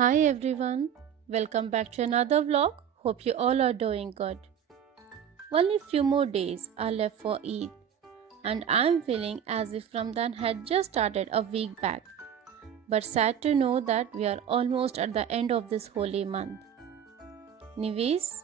Hi everyone, welcome back to another vlog. Hope you all are doing good. Only few more days are left for Eid, and I'm feeling as if Ramadan had just started a week back. But sad to know that we are almost at the end of this holy month. Anyways,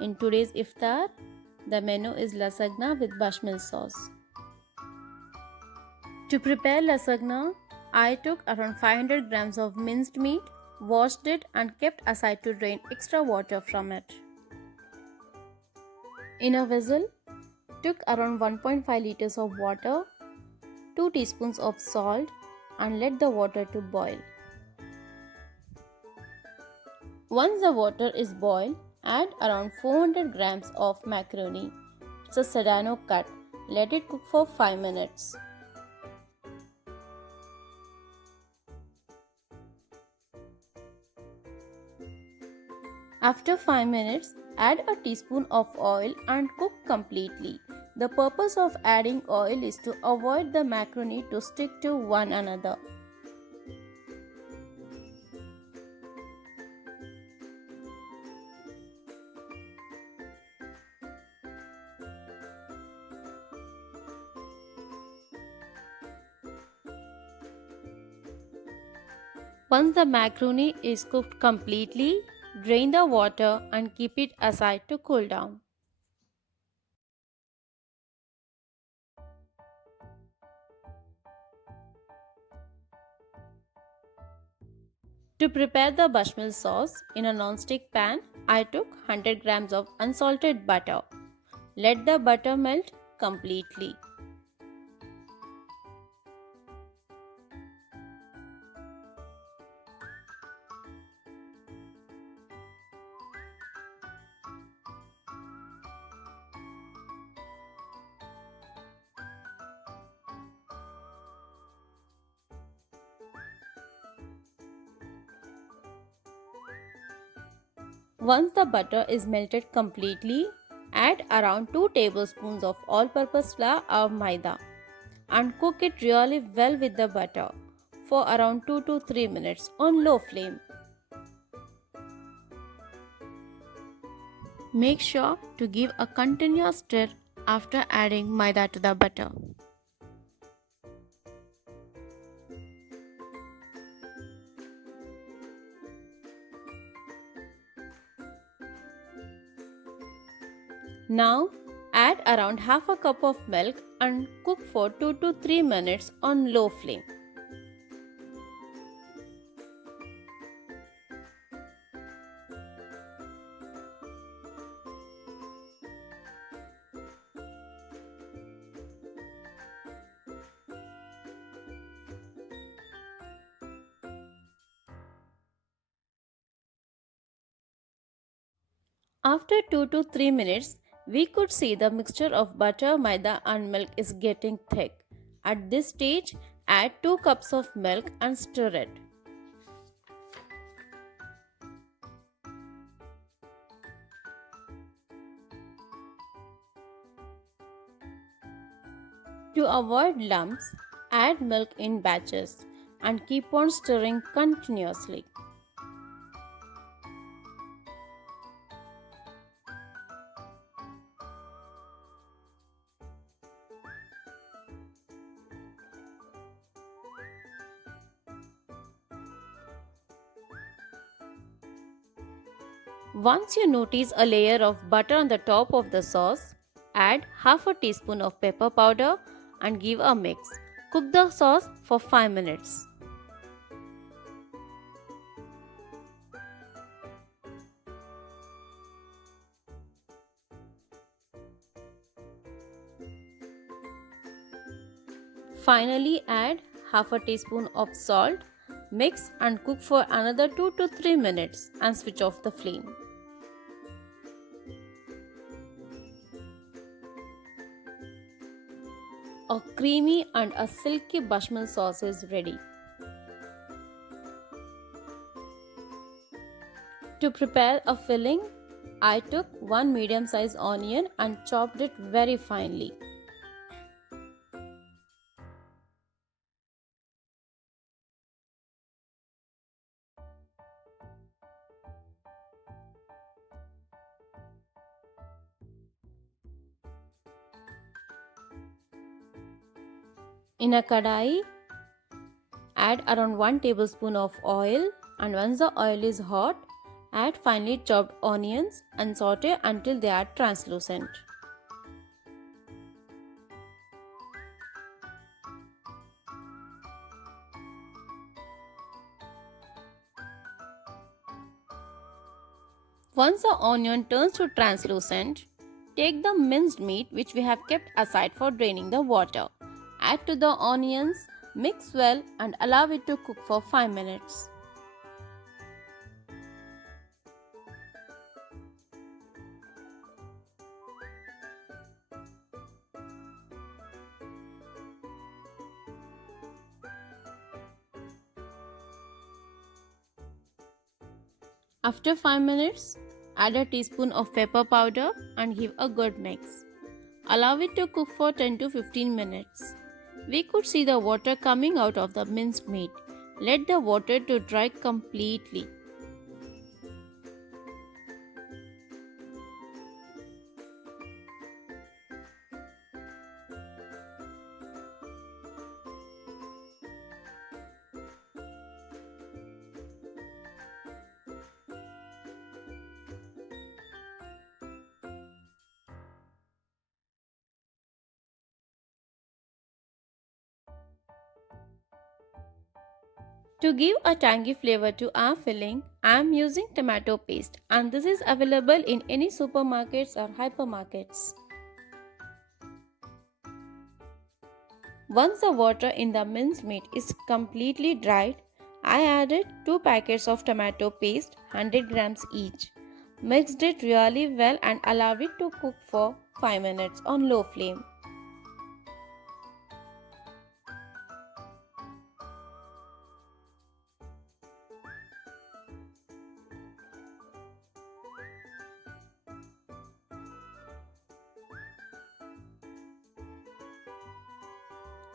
in today's iftar, the menu is lasagna with bashmel sauce. To prepare lasagna, I took around 500 grams of minced meat, washed it and kept aside to drain extra water from it. In a vessel, took around 1.5 liters of water, 2 teaspoons of salt and let the water to boil. Once the water is boiled, add around 400 grams of macaroni. It's a sedano cut. Let it cook for 5 minutes. After 5 minutes, add a teaspoon of oil and cook completely. The purpose of adding oil is to avoid the macaroni to stick to one another. Once the macaroni is cooked completely, drain the water and keep it aside to cool down. To prepare the bashmel sauce, in a non-stick pan, I took 100 grams of unsalted butter. Let the butter melt completely. Once the butter is melted completely, add around 2 tablespoons of all-purpose flour or maida and cook it really well with the butter for around 2 to 3 minutes on low flame. Make sure to give a continuous stir after adding maida to the butter. Now add around half a cup of milk and cook for 2 to 3 minutes on low flame. After 2 to 3 minutes, we could see the mixture of butter, maida and milk is getting thick. At this stage, add 2 cups of milk and stir it. To avoid lumps, add milk in batches and keep on stirring continuously. Once you notice a layer of butter on the top of the sauce, add half a teaspoon of pepper powder and give a mix. Cook the sauce for 5 minutes. Finally, add half a teaspoon of salt, mix and cook for another 2 to 3 minutes and switch off the flame. A creamy and a silky bashmel sauce is ready. To prepare a filling, I took one medium-sized onion and chopped it very finely. In a kadai, add around 1 tablespoon of oil, and once the oil is hot, add finely chopped onions and saute until they are translucent. Once the onion turns to translucent, take the minced meat which we have kept aside for draining the water. Add to the onions, mix well and allow it to cook for 5 minutes. After 5 minutes, add a teaspoon of pepper powder and give a good mix. Allow it to cook for 10 to 15 minutes. We could see the water coming out of the minced meat. Let the water to dry completely. To give a tangy flavor to our filling, I am using tomato paste and this is available in any supermarkets or hypermarkets. Once the water in the minced meat is completely dried, I added 2 packets of tomato paste, 100 grams each. Mixed it really well and allowed it to cook for 5 minutes on low flame.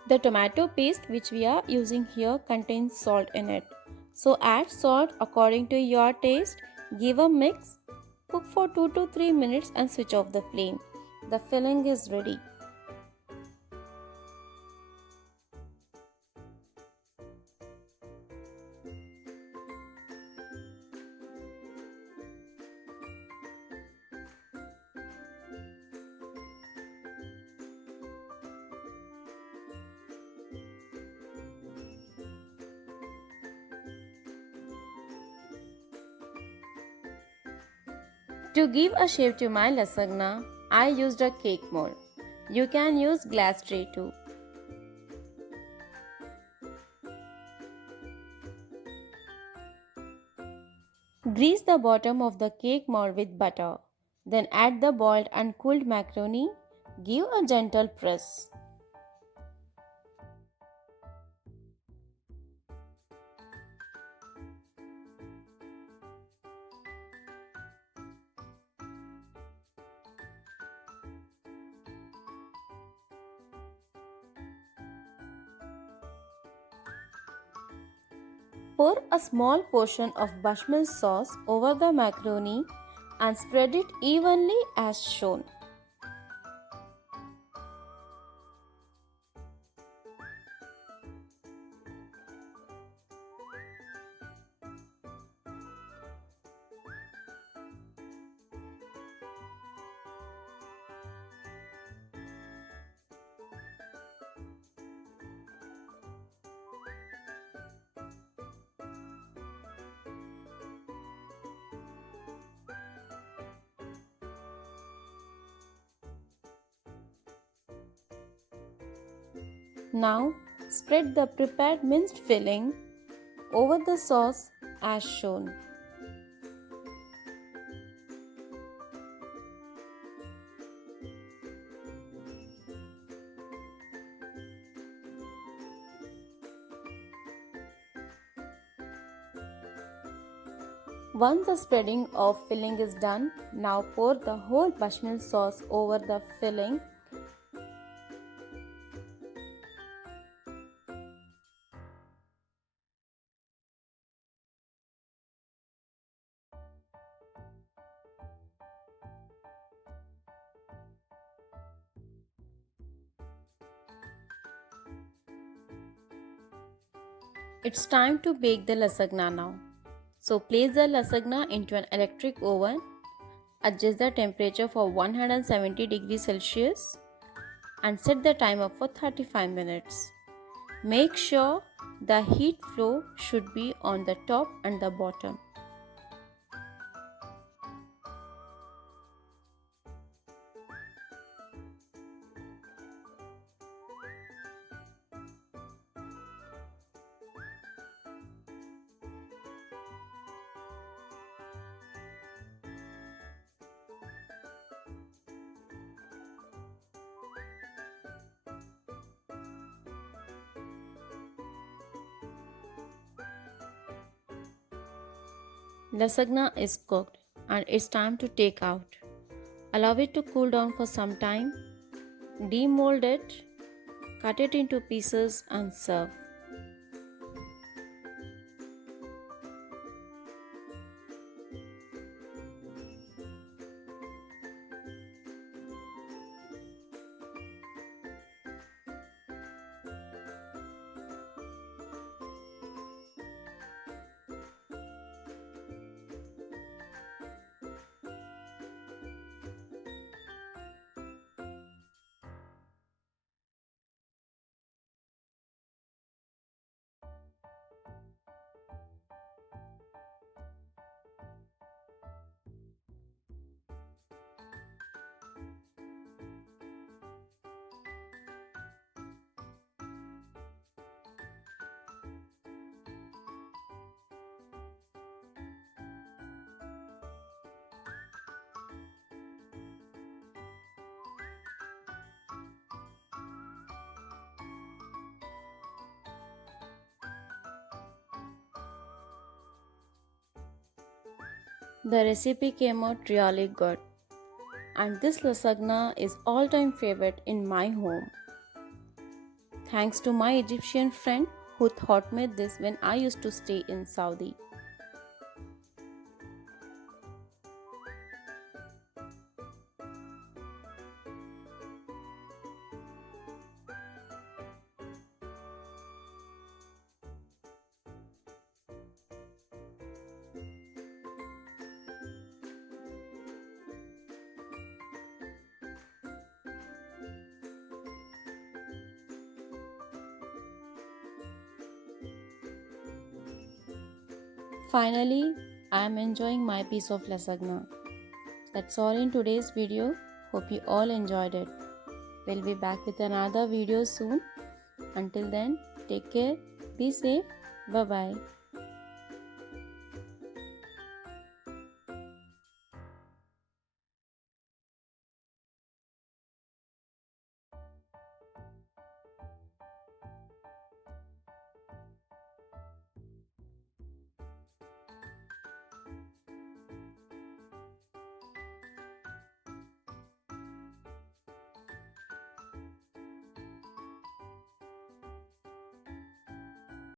The tomato paste which we are using here contains salt in it. So add salt according to your taste, give a mix, cook for 2 to 3 minutes and switch off the flame. The filling is ready. To give a shape to my lasagna, I used a cake mold. You can use glass tray too. Grease the bottom of the cake mold with butter. Then add the boiled and cooled macaroni. Give a gentle press. Pour a small portion of bechamel sauce over the macaroni and spread it evenly as shown. Now spread the prepared minced filling over the sauce as shown. Once the spreading of filling is done, now pour the whole bechamel sauce over the filling. It's time to bake the lasagna now. So place the lasagna into an electric oven. Adjust the temperature for 170 degrees Celsius and set the timer for 35 minutes. Make sure the heat flow should be on the top and the bottom. Lasagna is cooked and it's time to take out. Allow it to cool down for some time. Demold it, cut it into pieces and serve. The recipe came out really good, and this lasagna is all-time favorite in my home. Thanks to my Egyptian friend who taught me this when I used to stay in Saudi. Finally, I am enjoying my piece of lasagna. That's all in today's video. Hope you all enjoyed it. We'll be back with another video soon. Until then, take care, be safe, bye bye.